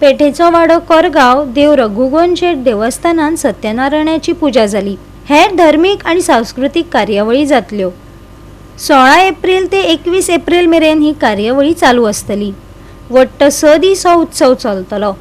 पेठेचो वाडो कोरगाव देव रघुगोन शेट देवस्थानात सत्यनारायणाची पूजा जाली। हेर धर्मीक आणि सांस्कृतिक कार्यावळी जातल्यो। 16 एप्रिल ते 21 एप्रिल मेरेन ही कार्यावळी चालू आसतली। वट्ट 6 दीस हो उत्सव चलतलो।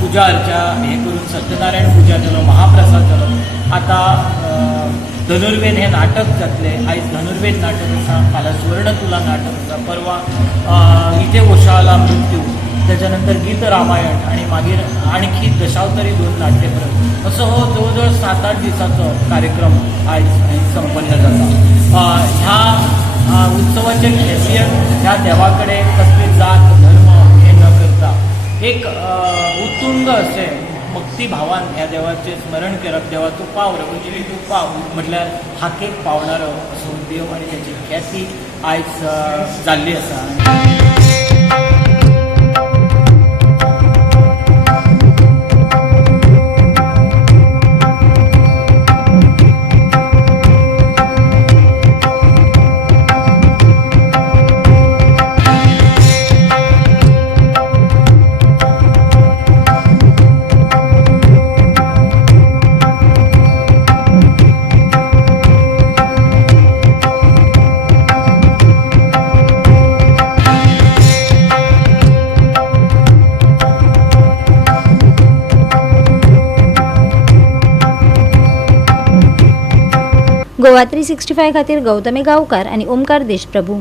पूजा अर्चा हे करून सत्यनारायण पूजा जालो, महाप्रसाद जालो। आता धनुर्वेद हे नाटक जातले। आयज धनुर्वेद नाटक आसा, फाल्यां सुवर्णतुला नाटक आसा, परवा इथे ओशाळला मृत्यू, त्याच्यानंतर गीत रामायण आणि मागीर आणखी दशावतारी 2 नाट्यक्रम। असो हो जवळजवळ 7-8 दिसाचो कार्यक्रम आयज संपन्न जाता। ह्या उत्सवाचे खासियत ह्या देवाकडे कसली जात धर्म हे न करता एक उत्तुंग असे भक्तिभावान ह्या देवाचे स्मरण करप, देवाचो पाव रघुजीचो पाव म्हटल्यार हाकेक पावणारो असो देव आणि त्याची ख्याती आयज जाल्ली आसा। गोवा 365 खातीर गौतमी गांवकार आणि ओमकार देशप्रभू।